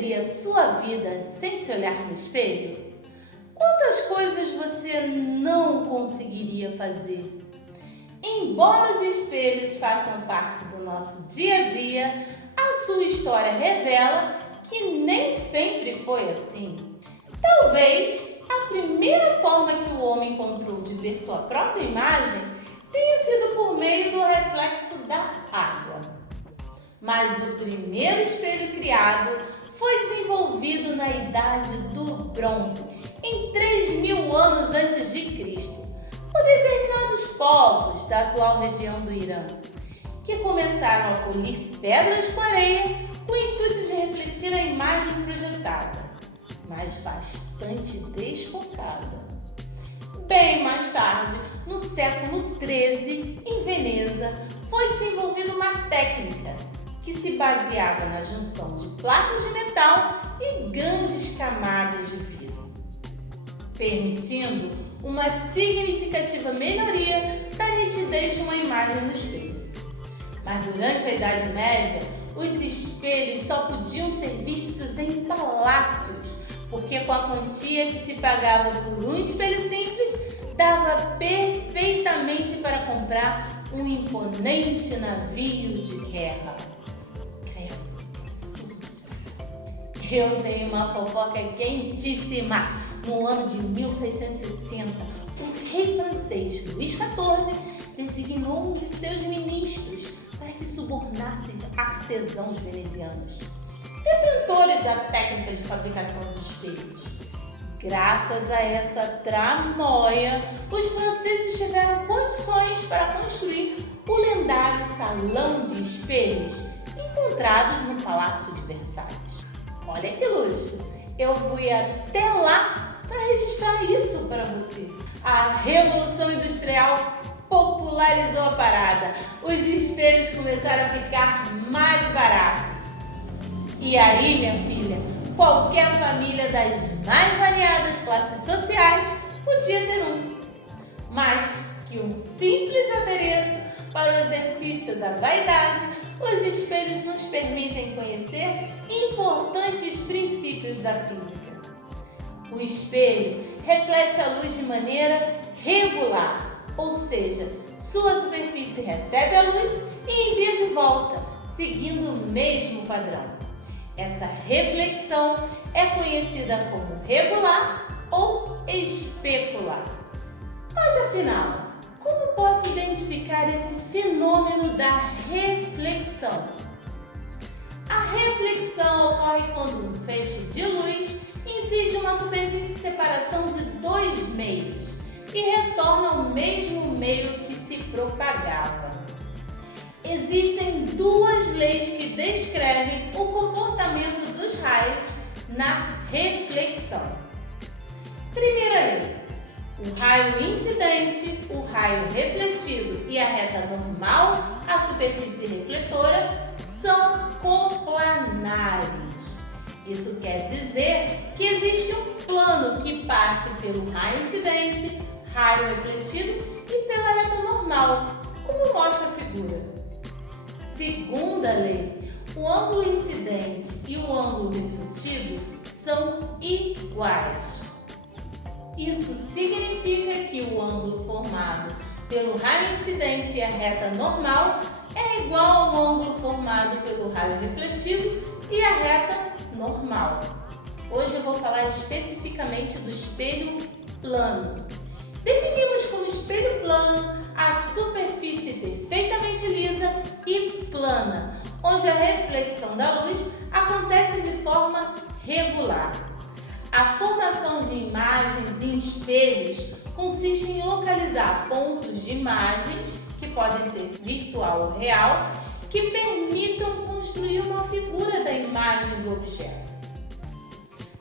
seria a sua vida sem se olhar no espelho? Quantas coisas você não conseguiria fazer? Embora os espelhos façam parte do nosso dia a dia, a sua história revela que nem sempre foi assim. Talvez a primeira forma que o homem encontrou de ver sua própria imagem tenha sido por meio do reflexo da água. Mas o primeiro espelho criado foi desenvolvido na Idade do Bronze, em 3.000 anos antes de Cristo, por determinados povos da atual região do Irã, que começaram a polir pedras com areia com o intuito de refletir a imagem projetada, mas bastante desfocada. Bem mais tarde, no século XIII, em Veneza, foi desenvolvida uma técnica que se baseava na junção de placas de metal e grandes camadas de vidro, permitindo uma significativa melhoria da nitidez de uma imagem no espelho. Mas durante a Idade Média, os espelhos só podiam ser vistos em palácios, porque com a quantia que se pagava por um espelho simples, dava perfeitamente para comprar um imponente navio de guerra. Eu tenho uma fofoca quentíssima. No ano de 1660, o rei francês Luís XIV designou um de seus ministros para que subornasse artesãos venezianos, detentores da técnica de fabricação de espelhos. Graças a essa tramóia, os franceses tiveram condições para construir o lendário Salão de Espelhos, encontrados no Palácio de Versalhes. Olha que luxo! Eu fui até lá para registrar isso para você. A Revolução Industrial popularizou a parada. Os espelhos começaram a ficar mais baratos. E aí, minha filha, qualquer família das mais variadas classes sociais podia ter um. Mais que um simples adereço para o exercício da vaidade, os espelhos nos permitem conhecer importantes princípios da física. O espelho reflete a luz de maneira regular, ou seja, sua superfície recebe a luz e envia de volta, seguindo o mesmo padrão. Essa reflexão é conhecida como regular ou especular. Mas afinal, como posso identificar esse fenômeno da reflexão? A reflexão ocorre quando um feixe de luz incide uma superfície de separação de dois meios e retorna ao mesmo meio que se propagava. Existem duas leis que descrevem o comportamento dos raios na reflexão. Primeira lei: o raio incidente, o raio refletido e a reta normal, a superfície refletora, são coplanares. Isso quer dizer que existe um plano que passe pelo raio incidente, raio refletido e pela reta normal, como mostra a figura. Segunda lei: o ângulo incidente e o ângulo refletido são iguais. Isso significa que o ângulo formado pelo raio incidente e a reta normal é igual ao ângulo formado pelo raio refletido e a reta normal. Hoje eu vou falar especificamente do espelho plano. Definimos como espelho plano a superfície perfeitamente lisa e plana, onde a reflexão da luz acontece de forma regular. A formação de imagens em espelhos consiste em localizar pontos de imagens, que podem ser virtual ou real, que permitam construir uma figura da imagem do objeto.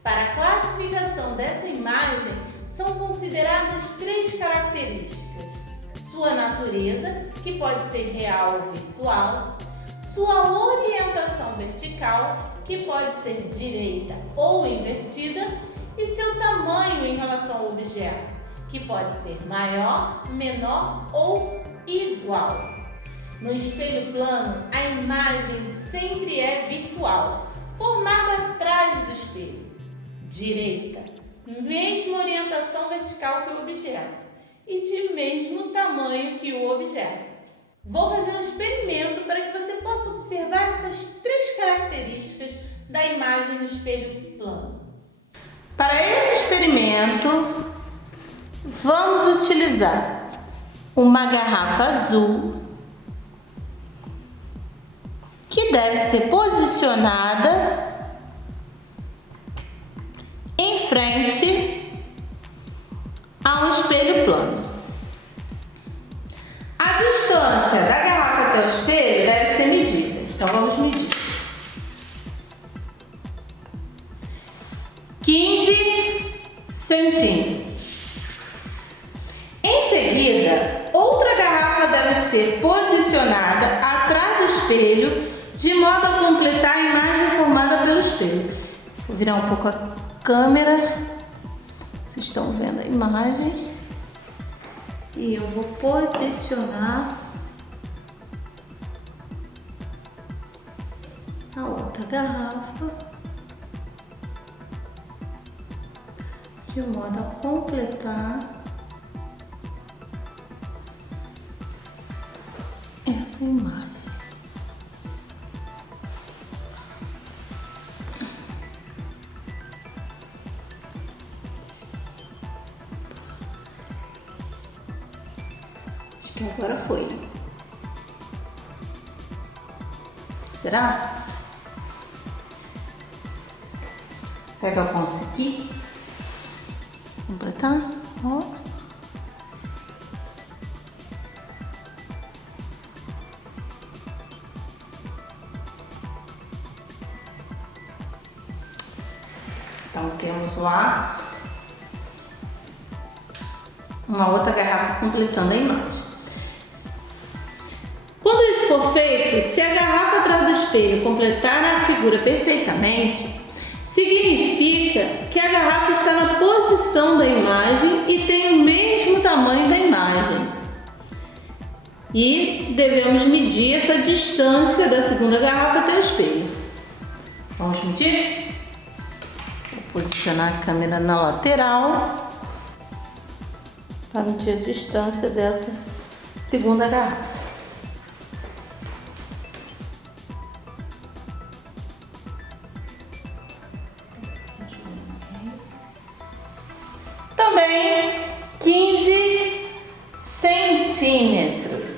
Para a classificação dessa imagem, são consideradas três características: sua natureza, que pode ser real ou virtual, sua orientação vertical, que pode ser direita ou invertida, e seu tamanho em relação ao objeto, que pode ser maior, menor ou igual. No espelho plano, a imagem sempre é virtual, formada atrás espelho. Direita, mesma orientação vertical que o objeto e de mesmo tamanho que o objeto. Vou fazer um experimento para que você possa observar essas 3 características da imagem no espelho plano. Para esse experimento, vamos utilizar uma garrafa azul que deve ser posicionada em frente a um espelho plano. A distância da garrafa até o espelho deve ser medida. Então vamos medir. 15 centímetros. Em seguida, outra garrafa deve ser posicionada atrás do espelho de modo a completar a imagem formada pelo espelho. Vou virar um pouco a câmera. Vocês estão vendo a imagem. E eu vou posicionar a outra garrafa de modo a completar essa imagem. Acho que agora foi. Será? Será que eu consegui completar? Ó. Então temos lá uma outra garrafa completando a imagem. Quando isso for feito, se a garrafa atrás do espelho completar a figura perfeitamente, significa que a garrafa está na posição da imagem e tem o mesmo tamanho da imagem. E devemos medir essa distância da segunda garrafa até o espelho. Vamos medir? Vou posicionar a câmera na lateral para medir a distância dessa segunda garrafa. Também 15 centímetros.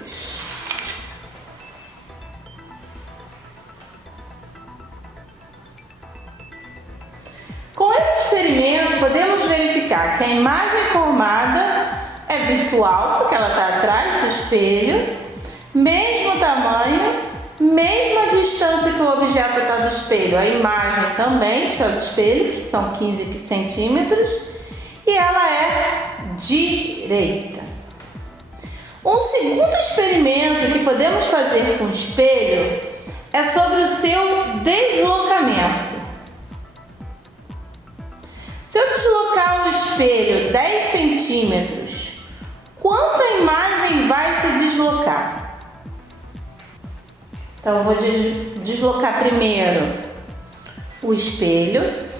Com esse experimento, podemos verificar que a imagem formada é virtual, porque ela está atrás do espelho, mesmo tamanho, mesma distância que o objeto está do espelho. A imagem também está do espelho, que são 15 centímetros. E ela é direita. Um segundo experimento que podemos fazer com o espelho é sobre o seu deslocamento. Se eu deslocar o espelho 10 centímetros, quanto a imagem vai se deslocar? Então eu vou deslocar primeiro o espelho.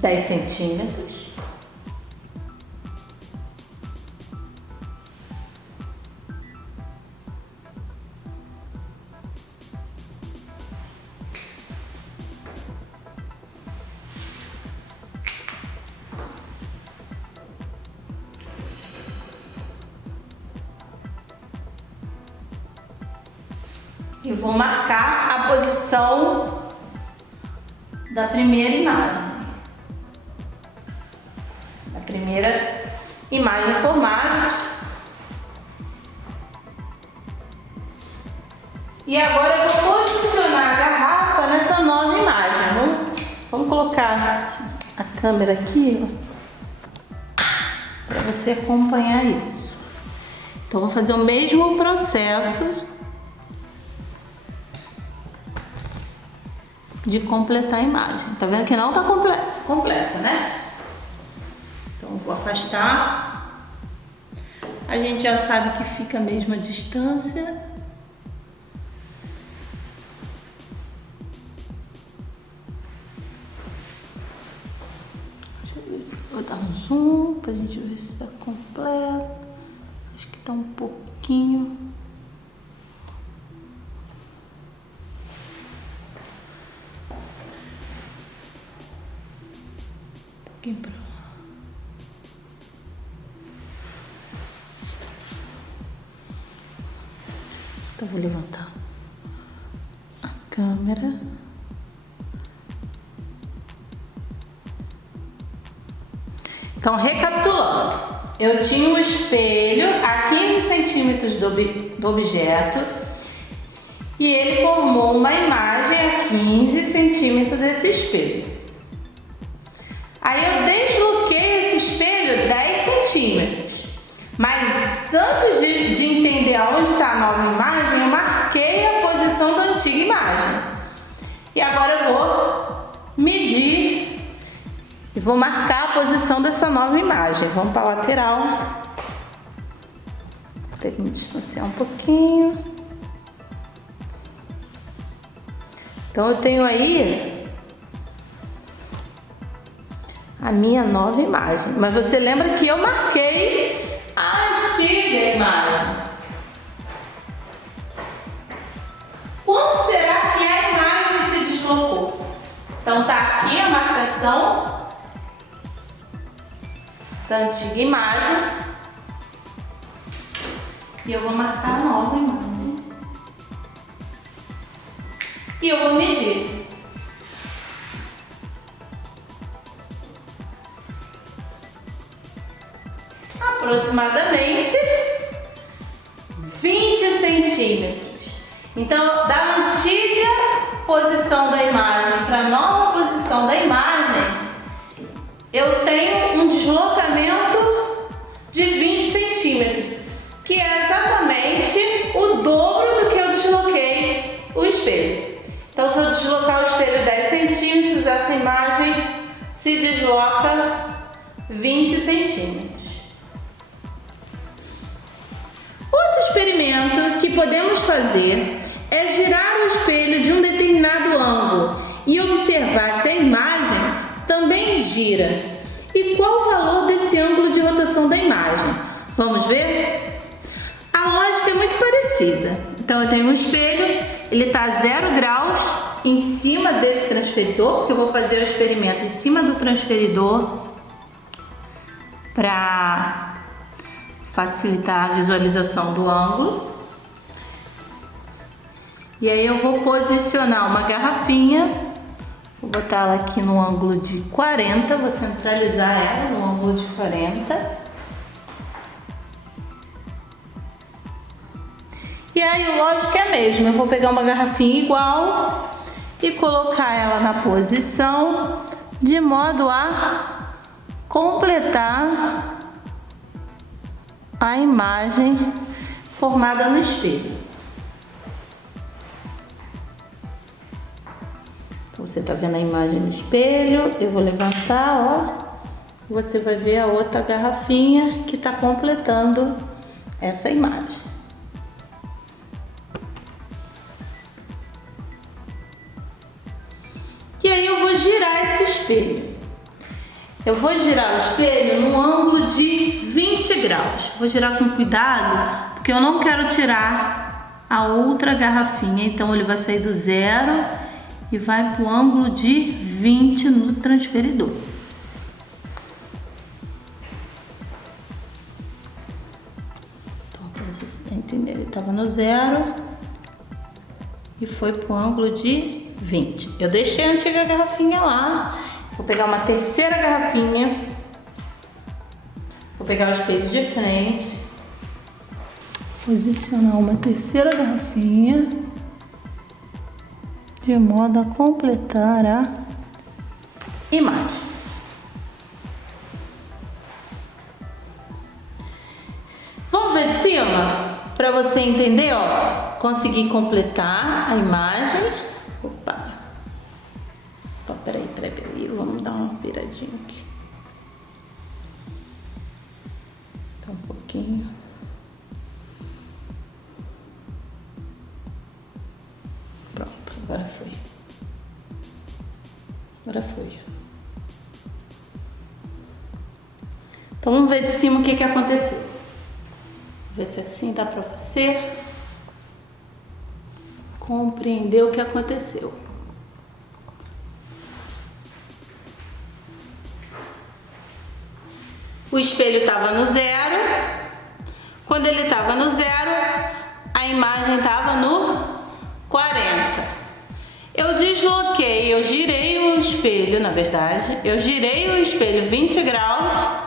10 centímetros. E vou marcar a posição da primeira imagem. Primeira imagem formada. E agora eu vou posicionar a garrafa nessa nova imagem. Vamos colocar a câmera aqui para você acompanhar isso. Então vou fazer o mesmo processo de completar a imagem. Tá vendo que não tá completa, né? Então vou afastar. A gente já sabe que fica a mesma distância. Vou dar um zoom pra gente ver se tá completo. Acho que tá um pouquinho. Um pouquinho pra lá. Então vou levantar a câmera. Então, recapitulando, eu tinha um espelho a 15 centímetros do objeto e ele formou uma imagem a 15 centímetros desse espelho. Aí eu desloquei esse espelho 10 centímetros, mas antes de entender aonde está a nova imagem, eu marquei a posição da antiga imagem. E agora eu vou medir e vou marcar a posição dessa nova imagem. Vamos para a lateral. Vou ter que me distanciar um pouquinho. Então eu tenho aí a minha nova imagem. Mas você lembra que eu marquei a antiga imagem. Quando será que a imagem se deslocou? Então tá aqui a marcação da antiga imagem e eu vou marcar a nova imagem e eu vou medir. Aproximadamente 20 centímetros. Então, da antiga posição da imagem para a nova posição da imagem, eu tenho um deslocamento de 20 centímetros, que é exatamente o dobro do que eu desloquei o espelho. Então, se eu deslocar o espelho 10 centímetros, essa imagem se desloca 20 centímetros. Outro experimento que podemos fazer é girar o espelho de um determinado ângulo e observar se a imagem também gira. E qual o valor desse ângulo de rotação da imagem? Vamos ver? A lógica é muito parecida. Então eu tenho um espelho, ele está a 0 graus em cima desse transferidor, porque eu vou fazer o experimento em cima do transferidor para facilitar a visualização do ângulo. E aí eu vou posicionar uma garrafinha. Vou botar ela aqui no ângulo de 40, vou centralizar ela no ângulo de 40. E aí, lógico, é a mesma. Eu vou pegar uma garrafinha igual e colocar ela na posição de modo a completar a imagem formada no espelho. Então, você tá vendo a imagem no espelho, eu vou levantar, ó. Você vai ver a outra garrafinha que tá completando essa imagem. E aí eu vou girar esse espelho. Eu vou girar o espelho num ângulo de 20 graus. Vou girar com cuidado, porque eu não quero tirar a outra garrafinha. Então ele vai sair do 0 e vai para o ângulo de 20 no transferidor. Então, para vocês entenderem, ele estava no 0 e foi para o ângulo de 20. Eu deixei a antiga garrafinha lá. Vou pegar uma terceira garrafinha. Vou pegar o espelho de frente. Posicionar uma terceira garrafinha de modo a completar a imagem. Vamos ver de cima? Para você entender, ó. Consegui completar a imagem. Opa. Peraí. Vamos dar uma viradinha aqui. Tá um pouquinho. Pronto, agora foi. Então vamos ver de cima o que aconteceu. Ver se assim dá pra você compreender o que aconteceu. O espelho estava no 0. Quando ele estava no 0, a imagem estava no 40. Eu desloquei, eu girei o espelho, na verdade, eu girei o espelho 20 graus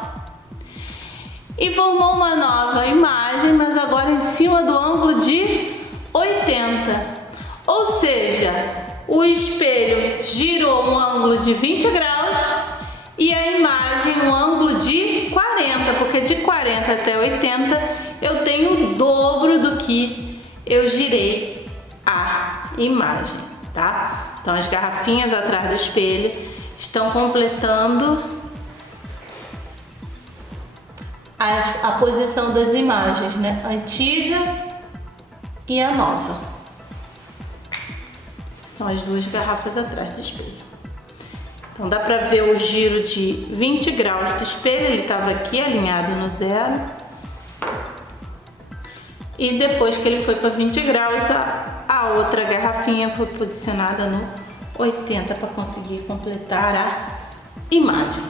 e formou uma nova imagem, mas agora em cima do ângulo de 80. Ou seja, o espelho girou um ângulo de 20 graus e a imagem um ângulo de 40, porque de 40 até 80 eu tenho o dobro do que eu girei a imagem, tá? Então as garrafinhas atrás do espelho estão completando a posição das imagens, né? A antiga e a nova. São as duas garrafas atrás do espelho. Então dá pra ver o giro de 20 graus do espelho, ele estava aqui alinhado no 0. E depois que ele foi para 20 graus, a outra garrafinha foi posicionada no 80 para conseguir completar a imagem.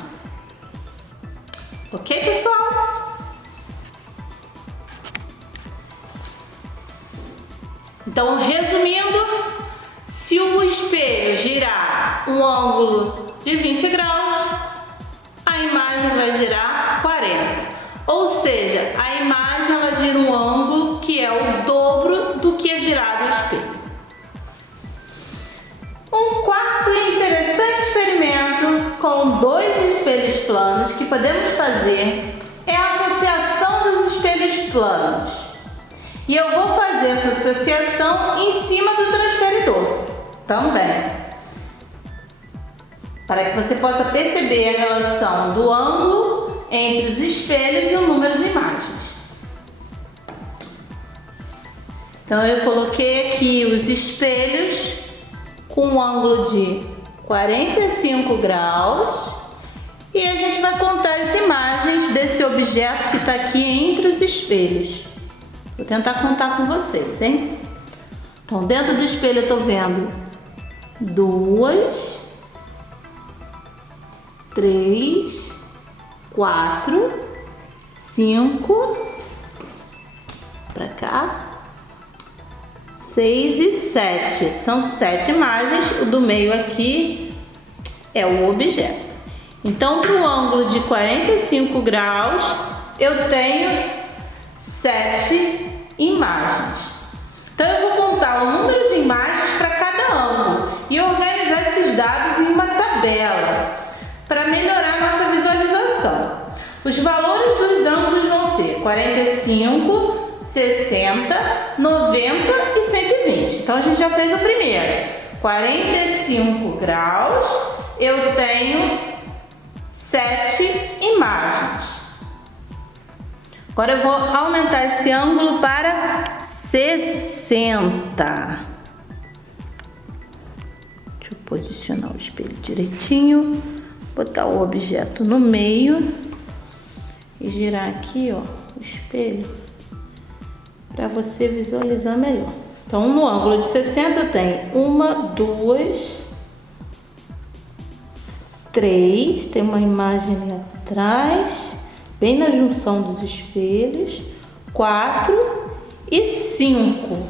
Ok, pessoal? Então, resumindo, se o espelho girar um ângulo de 20 graus, a imagem vai girar 40. Ou seja, a imagem ela gira um ângulo que é o dobro do que é girado o espelho. Um quarto e interessante experimento com 2 espelhos planos que podemos fazer é a associação dos espelhos planos. E eu vou fazer essa associação em cima do transferidor também, para que você possa perceber a relação do ângulo entre os espelhos e o número de imagens. Então eu coloquei aqui os espelhos com um ângulo de 45 graus e a gente vai contar as imagens desse objeto que está aqui entre os espelhos. Vou tentar contar com vocês, hein? Então dentro do espelho eu estou vendo 2, 3, 4, 5, para cá, 6 e 7. São 7 imagens, o do meio aqui é o objeto. Então, para o ângulo de 45 graus, eu tenho 7 imagens. Então, eu vou contar o número de imagens para cada ângulo e organizar esses dados em uma tabela para melhorar a nossa visualização. Os valores dos ângulos vão ser 45, 60, 90 e 120. Então a gente já fez o primeiro. 45 graus, eu tenho 7 imagens. Agora eu vou aumentar esse ângulo para 60. Deixa eu posicionar o espelho direitinho. Botar o objeto no meio e girar aqui, ó, o espelho para você visualizar melhor. Então, no ângulo de 60 tem 1, 2, 3, tem uma imagem ali atrás, bem na junção dos espelhos, 4 e 5.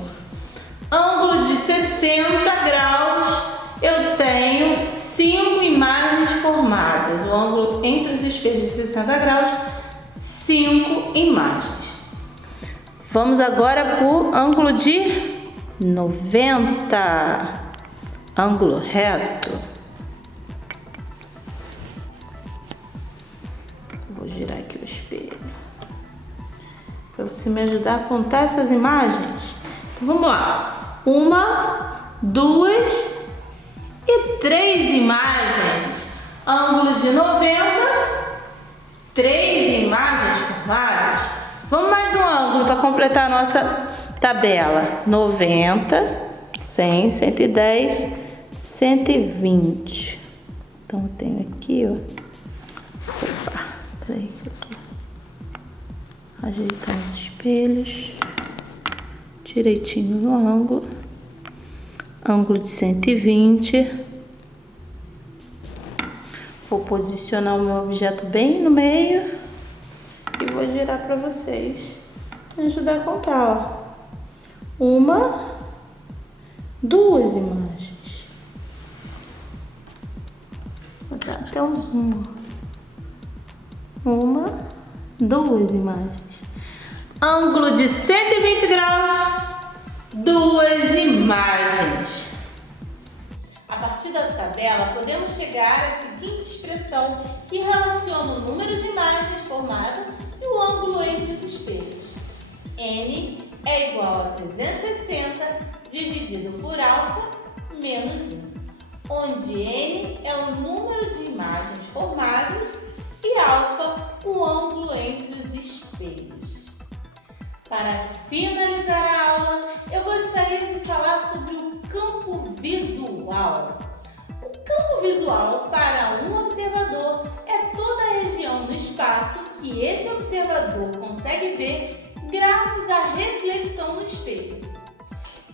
Ângulo de 60 graus, eu tenho 5 imagens formadas. O ângulo entre os espelhos de 60 graus, 5 imagens. Vamos agora para o ângulo de 90, ângulo reto. Vou girar aqui o espelho para você me ajudar a contar essas imagens. Então vamos lá. 1, 2 e 3 imagens. Ângulo de 90, 3 imagens formadas. Vamos mais um ângulo para completar a nossa tabela. 90, 100, 110, 120. Então eu tenho aqui, ó. Opa, peraí que eu tô Ajeitando os espelhos direitinho no ângulo de 120. Vou posicionar o meu objeto bem no meio e vou girar para vocês me ajudar a contar, ó. 1, 2 imagens. Vou dar até um zoom. 1, 2 imagens. Ângulo de 120 graus, 2 imagens. A partir da tabela, podemos chegar à seguinte expressão que relaciona o número de imagens formado e o ângulo entre os espelhos. N é igual a 360 dividido por alfa menos 1, onde N é o número de imagens formadas e alfa o ângulo entre os espelhos. Para finalizar a aula, eu gostaria de falar sobre o campo visual. O campo visual para um observador é toda a região do espaço que esse observador consegue ver graças à reflexão no espelho.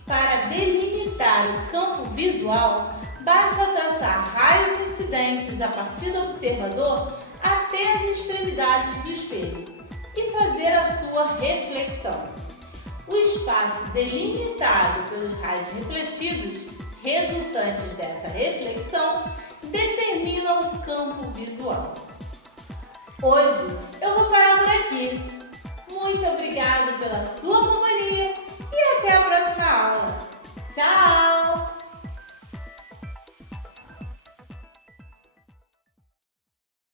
Para delimitar o campo visual, basta traçar raios incidentes a partir do observador até as extremidades do espelho e fazer a sua reflexão. O espaço delimitado pelos raios refletidos, resultantes dessa reflexão, determina o campo visual. Hoje eu vou parar por aqui. Muito obrigada pela sua companhia e até a próxima aula. Tchau!